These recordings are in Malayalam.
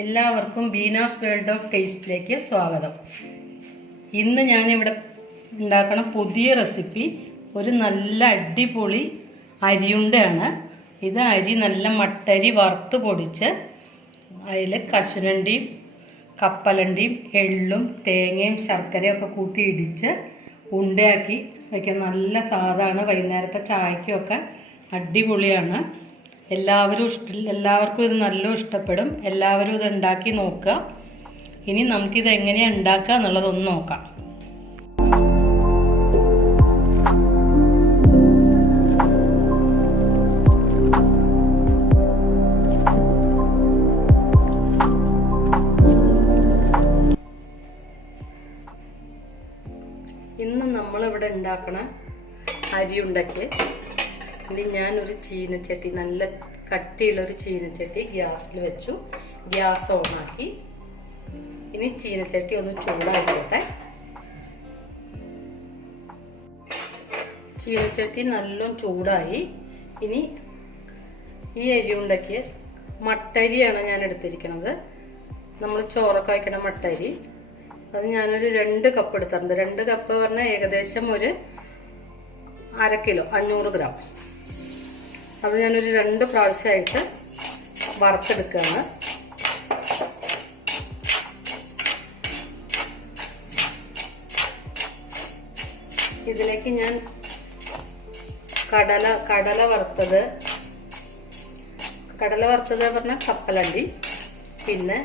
എല്ലാവർക്കും ബീനാസ് വേൾഡ് ഓഫ് ടേസ്റ്റിലേക്ക് സ്വാഗതം. ഇന്ന് ഞാനിവിടെ ഉണ്ടാക്കുന്ന പുതിയ റെസിപ്പി ഒരു നല്ല അടിപൊളി അരിയുണ്ടയാണ്. ഇത് അരി നല്ല മട്ടരി വറുത്ത് പൊടിച്ച് അതിൽ കശുവണ്ടിയും കപ്പലണ്ടിയും എള്ളും തേങ്ങയും ശർക്കരയും ഒക്കെ കൂട്ടി ഇടിച്ച് ഉണ്ടയാക്കി വയ്ക്കാൻ നല്ല സാധാണ്. വൈകുന്നേരത്തെ ചായക്കൊക്കെ അടിപൊളിയാണ്. എല്ലാവർക്കും ഇത് നല്ല ഇഷ്ടപ്പെടും. എല്ലാവരും ഇത് ഉണ്ടാക്കി നോക്കുക. ഇനി നമുക്കിത് എങ്ങനെയാണ് ഉണ്ടാക്കുക എന്നുള്ളതൊന്ന് നോക്കാം. ഇന്ന് നമ്മളിവിടെ ഉണ്ടാക്കണ അരിയുണ്ടയ്ക്ക് ഇത് ഞാനൊരു ചീനച്ചട്ടി, നല്ല കട്ടിയുള്ളൊരു ചീനച്ചട്ടി ഗ്യാസിൽ വെച്ചു. ഗ്യാസ് ഓണാക്കി. ഇനി ചീനച്ചട്ടി ഒന്ന് ചൂടായിക്കോട്ടെ. ചീനച്ചട്ടി നല്ലോണം ചൂടായി. ഇനി ഈ അരിയുണ്ടയ്ക്ക് മട്ടരിയാണ് ഞാൻ എടുത്തിരിക്കുന്നത്. നമ്മൾ ചോറൊക്കെ വയ്ക്കണ മട്ടരി. അത് ഞാനൊരു 2 കപ്പ് എടുത്തിട്ടുണ്ട്. 2 കപ്പ് പറഞ്ഞാൽ ഏകദേശം ഒരു 1/2 കിലോ, 500 ഗ്രാം. അത് ഞാനൊരു 2 പ്രാവശ്യമായിട്ട് വറുത്തെടുക്കുകയാണ്. ഇതിലേക്ക് ഞാൻ കടല വറുത്തത് പറഞ്ഞാൽ കപ്പലണ്ടി, പിന്നെ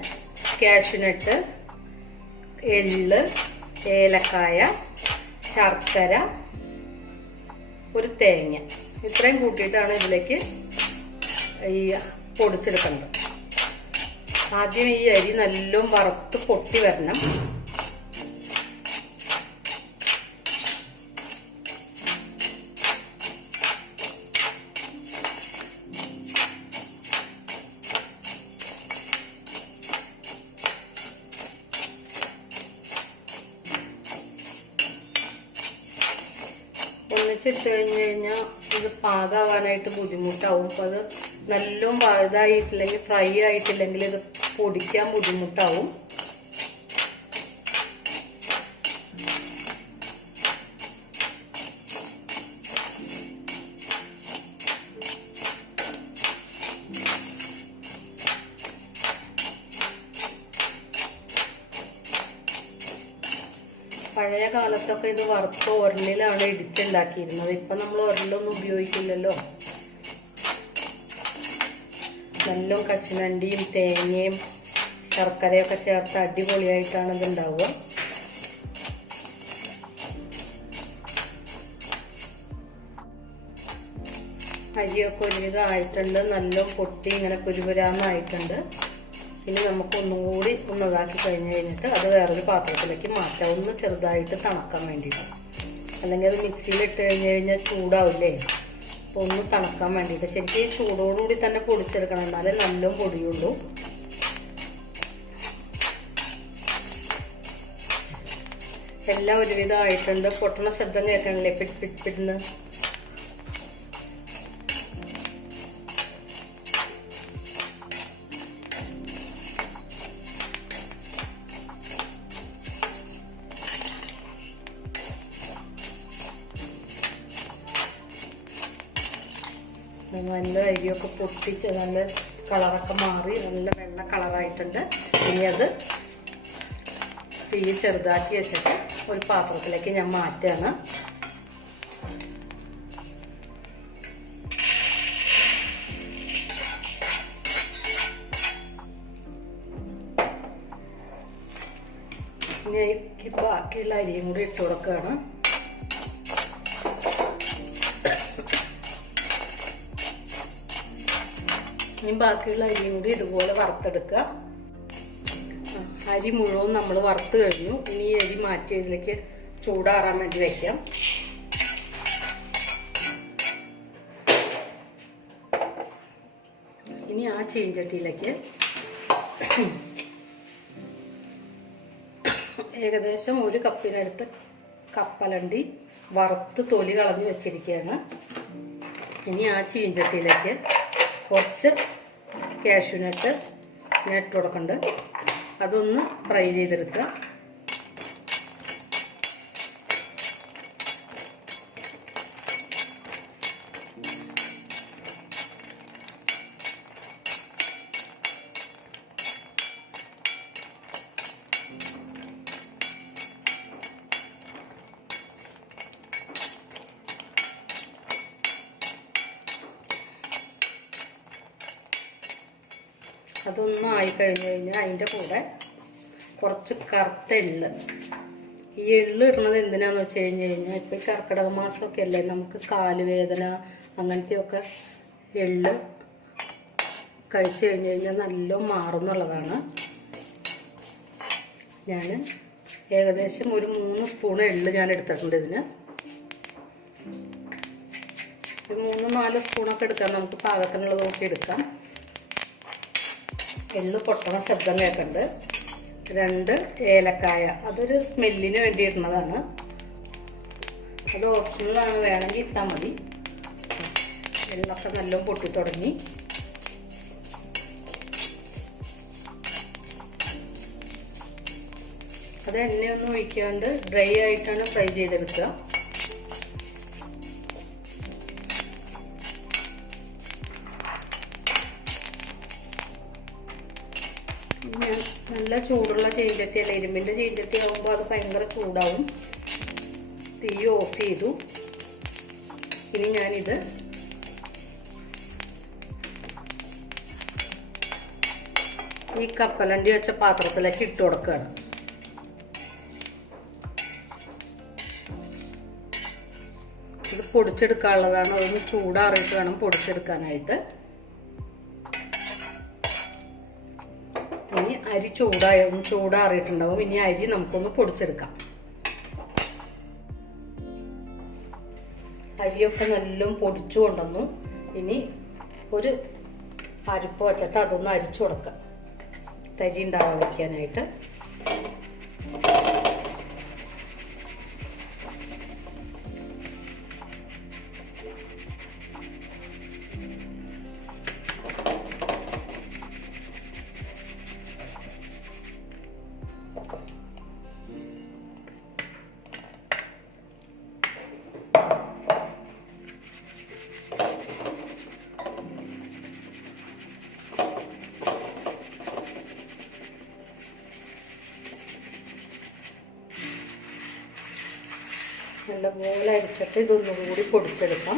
കാഷ്യൂനട്ട്, എള്ള്, ഏലക്കായ, ശർക്കര, ഒരു തേങ്ങ, ഇത്രയും കൂട്ടിയിട്ടാണ് ഇതിലേക്ക് ഈ പൊടിച്ചെടുക്കേണ്ടത്. ആദ്യം ഈ അരി നല്ലോണം വറുത്ത് പൊട്ടി വരണം. ഒന്നിച്ചിട്ട് കഴിഞ്ഞാൽ ഇത് പാകാവാനായിട്ട് ബുദ്ധിമുട്ടാവും. അപ്പോൾ അത് നല്ലോണം ഇതായിട്ടില്ലെങ്കിൽ, ഫ്രൈ ആയിട്ടില്ലെങ്കിൽ ഇത് പൊടിക്കാൻ ബുദ്ധിമുട്ടാവും. പഴയ കാലത്തൊക്കെ ഇത് വറുത്ത് ഒരലിലാണ് ഇടിച്ചുണ്ടാക്കിയിരുന്നത്. ഇപ്പം നമ്മൾ ഒരലൊന്നും ഉപയോഗിക്കില്ലല്ലോ. നല്ല കശുവണ്ടിയും തേങ്ങയും ശർക്കരയൊക്കെ ചേർത്ത് അടിപൊളിയായിട്ടാണ് ഇത് ഉണ്ടാവുക. അരിയൊക്കെ ഒരുവിധം ആയിട്ടുണ്ട്. നല്ല പൊട്ടി ഇങ്ങനെ കുരുപുരാന്നായിട്ടുണ്ട്. ഇനി നമുക്ക് ഒന്നുകൂടി ഇതാക്കി കഴിഞ്ഞിട്ട് അത് വേറൊരു പാത്രത്തിലേക്ക് മാറ്റാം. ഒന്ന് ചെറുതായിട്ട് തണുക്കാൻ വേണ്ടിയിട്ട്. അല്ലെങ്കിൽ അത് മിക്സിയിലിട്ട് കഴിഞ്ഞാൽ ചൂടാവില്ലേ. അപ്പോൾ ഒന്ന് തണുക്കാൻ വേണ്ടിയിട്ട് ശരിക്കും ഈ ചൂടോടുകൂടി തന്നെ പൊടിച്ചെടുക്കണം, എന്നാലേ നല്ല പൊടിയുള്ളൂ. എല്ലാം ഒരുവിധം ആയിട്ടുണ്ട്. പൊട്ടണ ശബ്ദം കേൾക്കണില്ലേ, പിടിന്ന്. നല്ല അരിയൊക്കെ പൊട്ടിച്ച് നല്ല കളറൊക്കെ മാറി നല്ല വെള്ള കളറായിട്ടുണ്ട്. ഇനി അത് തീ ചെറുതാക്കി വെച്ചിട്ട് ഒരു പാത്രത്തിലേക്ക് ഞാൻ മാറ്റുകയാണ്. ഇനി ബാക്കിയുള്ള അരിയും കൂടി ഇട്ട് കൊടുക്കുകയാണ്. ഇനി ബാക്കിയുള്ള അരിയും കൂടി ഇതുപോലെ വറുത്തെടുക്കുക. അരി മുഴുവൻ നമ്മൾ വറുത്ത് കഴിഞ്ഞു. ഇനി ഈ അരി മാറ്റി ഇതിലേക്ക് ചൂടാറാൻ വേണ്ടി വയ്ക്കാം. ഇനി ആ ചീഞ്ചട്ടിയിലേക്ക് ഏകദേശം 1 കപ്പിനടുത്ത് കപ്പലണ്ടി വറുത്ത് തൊലി കളഞ്ഞ് വെച്ചിരിക്കുകയാണ്. ഇനി ആ ചീഞ്ചട്ടിയിലേക്ക് കുറച്ച് കാഷ്യൂനട്ട്, ഞാൻ ഇട്ട് കൊടുക്കുന്നുണ്ട്. അതൊന്ന് ഫ്രൈ ചെയ്തെടുക്കുക. അതൊന്നും ആയിക്കഴിഞ്ഞ് കഴിഞ്ഞാൽ അതിൻ്റെ കൂടെ കുറച്ച് കറുത്ത എള്ള്. ഈ എള്ള് ഇടുന്നത് എന്തിനാന്ന് വെച്ച് കഴിഞ്ഞാൽ ഇപ്പോൾ ഈ കർക്കിടക മാസമൊക്കെ അല്ലേ, നമുക്ക് കാലുവേദന അങ്ങനത്തെയൊക്കെ എള്ള് കഴിച്ചു കഴിഞ്ഞ് കഴിഞ്ഞാൽ നല്ല മാറുന്നുള്ളതാണ്. ഞാൻ ഏകദേശം ഒരു 3 സ്പൂൺ എള്ള് ഞാൻ എടുത്തിട്ടുണ്ട്. ഇതിന് ഒരു 3-4 സ്പൂണൊക്കെ എടുക്കാം, നമുക്ക് പാകത്തിനുള്ളത് നോക്കി എടുക്കാം. എള്ള് പൊട്ടണ ശബ്ദം കേൾക്കുന്നുണ്ട്. 2 ഏലക്കായ, അതൊരു സ്മെല്ലിന് വേണ്ടി ഇടുന്നതാണ്. അത് ഓപ്ഷണലാണ്, വേണമെങ്കിൽ ഇട്ടാൽ മതി. എള്ളൊക്കെ നല്ല പൊട്ടി തുടങ്ങി. അത് എണ്ണയൊന്നും ഒഴിക്കാണ്ട് ഡ്രൈ ആയിട്ടാണ് ഫ്രൈ ചെയ്തെടുക്കുക. നല്ല ചൂടുള്ള ചീഞ്ചട്ടി അല്ല, ഇരുമ്പിൻ്റെ ചീഞ്ചട്ടി ആകുമ്പോൾ അത് ഭയങ്കര ചൂടാവും. തീ ഓഫ് ചെയ്തു. ഇനി ഞാനിത് ഈ കപ്പലണ്ടി വെച്ച പാത്രത്തിലേക്ക് ഇട്ട് കൊടുക്കുകയാണ്. ഇത് പൊടിച്ചെടുക്കാനുള്ളതാണ്. അതൊന്ന് ചൂടാറിയിട്ട് വേണം പൊടിച്ചെടുക്കാനായിട്ട്. ഇനി അരി ചൂടാറിയിട്ടുണ്ടാവും. ഇനി അരി നമുക്കൊന്ന് പൊടിച്ചെടുക്കാം. അരിയൊക്കെ നല്ല പൊടിച്ചു കൊണ്ടുവന്നു. ഇനി ഒരു അരിപ്പ് വച്ചിട്ട് അതൊന്ന് അരിച്ചു കൊടുക്കാം, തരി ഉണ്ടാകാതിരിക്കാനായിട്ട്. നല്ലപോലെ അരിച്ചിട്ട് ഇതൊന്നും കൂടി പൊടിച്ചെടുക്കാം.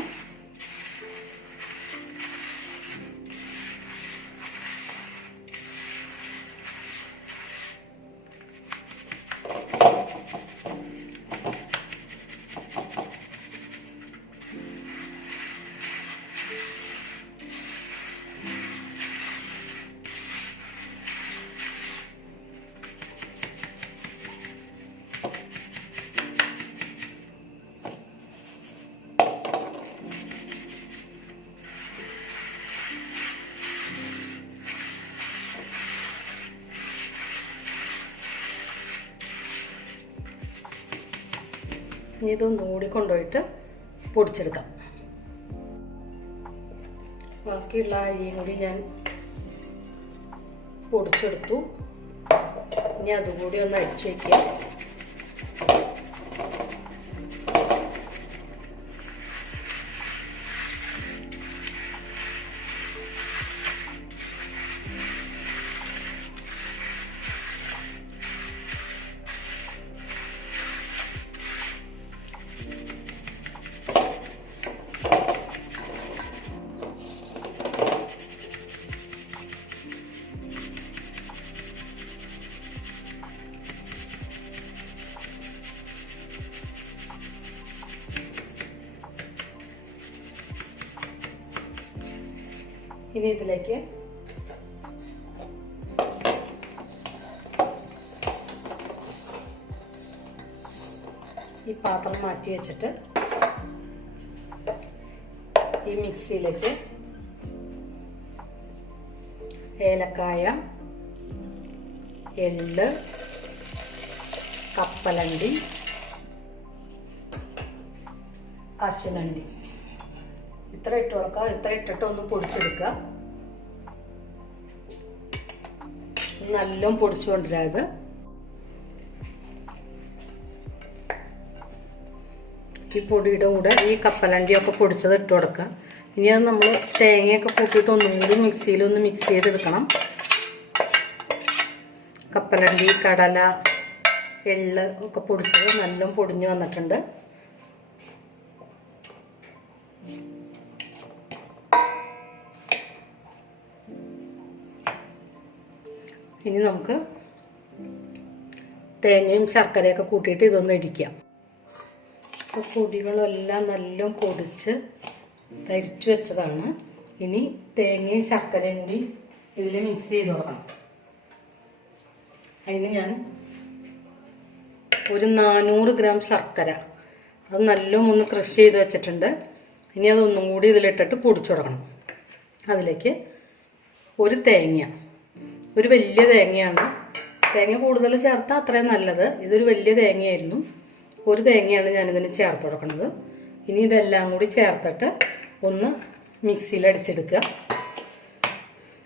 ഇനി ഇതൊന്നുകൂടി കൊണ്ടുപോയിട്ട് പൊടിച്ചെടുക്കാം. ബാക്കിയുള്ള അരിയും കൂടി ഞാൻ പൊടിച്ചെടുത്തു. ഇനി അതുകൂടി ഒന്ന് അരിച്ചു വയ്ക്കുക. ഇനി ഇതിലേക്ക് ഈ പാത്രം മാറ്റി വെച്ചിട്ട് ഈ മിക്സിയിലേക്ക് ഏലക്കായ, എള്ള്, കപ്പലണ്ടി, കശുവണ്ടി ഇത്ര ഇട്ട് കൊടുക്കുക. ഇത്ര ഇട്ടിട്ട് ഒന്ന് പൊടിച്ചെടുക്കുക. നല്ലോണം പൊടിച്ചു കൊണ്ടുവരാത്. ഈ പൊടിയുടെ കൂടെ ഈ കപ്പലണ്ടിയൊക്കെ പൊടിച്ചത് ഇട്ട് കൊടുക്കുക. ഇനി അത് നമ്മൾ തേങ്ങയൊക്കെ കൂട്ടിയിട്ട് ഒന്നും കൂടി മിക്സിയിലൊന്ന് മിക്സ് ചെയ്തെടുക്കണം. കപ്പലണ്ടി, കടല, എള്ള് ഒക്കെ പൊടിച്ചത് നല്ലോണം പൊടിഞ്ഞു വന്നിട്ടുണ്ട്. ഇനി നമുക്ക് തേങ്ങയും ശർക്കരയൊക്കെ കൂട്ടിയിട്ട് ഇതൊന്ന് ഇടിക്കാം. അപ്പോൾ പൊടികളെല്ലാം നല്ലോണം പൊടിച്ച് തരിച്ചു വെച്ചതാണ്. ഇനി തേങ്ങയും ശർക്കരയും കൂടി ഇതിൽ മിക്സ് ചെയ്ത് കൊടുക്കണം. അതിന് ഞാൻ ഒരു 400 ഗ്രാം ശർക്കര അത് നല്ലോണം ഒന്ന് ക്രഷ് ചെയ്ത് വെച്ചിട്ടുണ്ട്. ഇനി അതൊന്നും കൂടി ഇതിലിട്ടിട്ട് പൊടിച്ചു കൊടുക്കണം. അതിലേക്ക് ഒരു തേങ്ങ, ഒരു വലിയ തേങ്ങയാണ്. തേങ്ങ കൂടുതൽ ചേർത്താൽ അത്രയും നല്ലത്. ഇതൊരു വലിയ തേങ്ങയായിരുന്നു. ഒരു തേങ്ങയാണ് ഞാനിതിന് ചേർത്ത് കൊടുക്കുന്നത്. ഇനി ഇതെല്ലാം കൂടി ചേർത്തിട്ട് ഒന്ന് മിക്സിയിൽ അടിച്ചെടുക്കുക.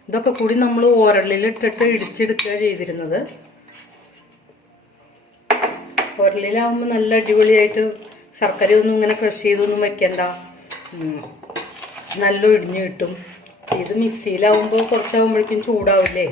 ഇതൊക്കെ കൂടി നമ്മൾ ഉരലിലിട്ടിട്ട് ഇടിച്ചെടുക്കുക ചെയ്തിരുന്നത്. ഉരലിലാവുമ്പോൾ നല്ല അടിപൊളിയായിട്ട് ശർക്കരയൊന്നും ഇങ്ങനെ ക്രഷ് ചെയ്തൊന്നും വെക്കണ്ട, നല്ല ഇടിഞ്ഞ് കിട്ടും. ഇത് മിക്സിയിലാവുമ്പോൾ കുറച്ചാകുമ്പോഴേക്കും ചൂടാവില്ലേ.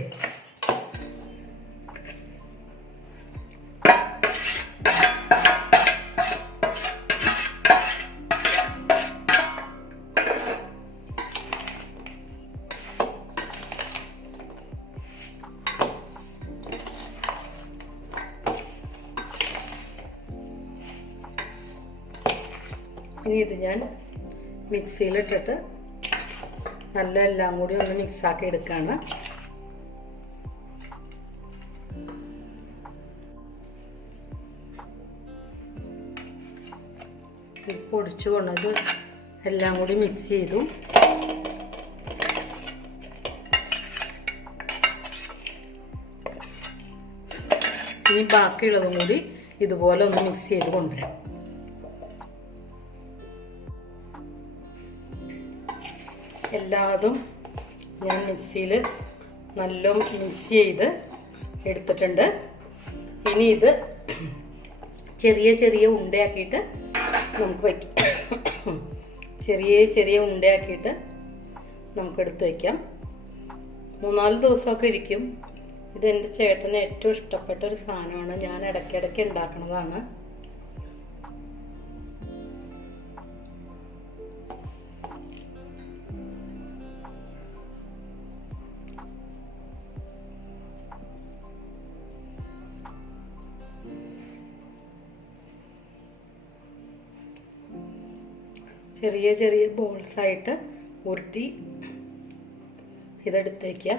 ഇനി ഇത് ഞാൻ മിക്സിയിലിട്ടിട്ട് നല്ല എല്ലാം കൂടി ഒന്ന് മിക്സാക്കി എടുക്കുകയാണ്. പൊടിച്ചു കൊണ്ടത് എല്ലാം കൂടി മിക്സ് ചെയ്തു. ഇനി ബാക്കിയുള്ളതും കൂടി ഇതുപോലെ ഒന്ന് മിക്സ് ചെയ്ത് കൊണ്ടുവരാം. എല്ലാതും ഞാൻ മിക്സിയിൽ നല്ലോണം മിക്സ് ചെയ്ത് എടുത്തിട്ടുണ്ട്. ഇനി ഇത് ചെറിയ ചെറിയ ഉണ്ടയാക്കിയിട്ട് നമുക്ക് വയ്ക്കാം. ചെറിയ ചെറിയ ഉണ്ടയാക്കിയിട്ട് നമുക്ക് എടുത്ത് വയ്ക്കാം. 3-4 ദിവസമൊക്കെ ഇരിക്കും. ഇതെൻ്റെ ചേട്ടന് ഏറ്റവും ഇഷ്ടപ്പെട്ട ഒരു സാധനമാണ്. ഞാൻ ഇടയ്ക്കിടയ്ക്ക് ഉണ്ടാക്കുന്നതാണ്. ചെറിയ ചെറിയ ബോൾസായിട്ട് ഉരുട്ടി ഇതെടുത്ത് വയ്ക്കുക.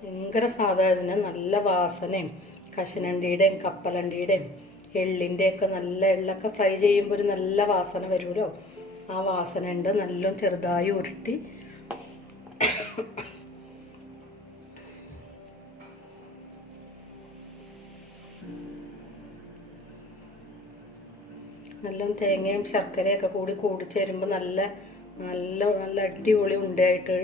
ഭയങ്കര സാധാരണ നല്ല വാസനയും കശുനണ്ടിയുടെയും കപ്പലണ്ടിയുടെയും എള്ളിൻ്റെയൊക്കെ നല്ല എള്ളൊക്കെ ഫ്രൈ ചെയ്യുമ്പോൾ ഒരു നല്ല വാസന വരുമല്ലോ. ആ വാസന ഉണ്ട്. നല്ല ചെറുതായി ഉരുട്ടി നല്ല തേങ്ങയും ശർക്കരയൊക്കെ കൂടി കൂടിച്ചേരുമ്പോൾ നല്ല നല്ല നല്ല അടിപൊളി ഉണ്ടായിട്ട്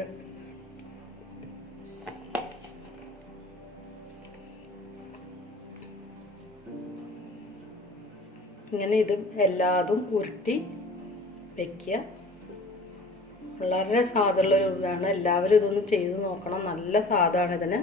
ഇങ്ങനെ ഇത് എല്ലാതും ഉരുട്ടി വയ്ക്കുക. വളരെ സ്വാദുള്ളൊരു ഇതാണ്. എല്ലാവരും ഇതൊന്ന് ചെയ്ത് നോക്കണം. നല്ല സ്വാദാണ് ഇതിന്.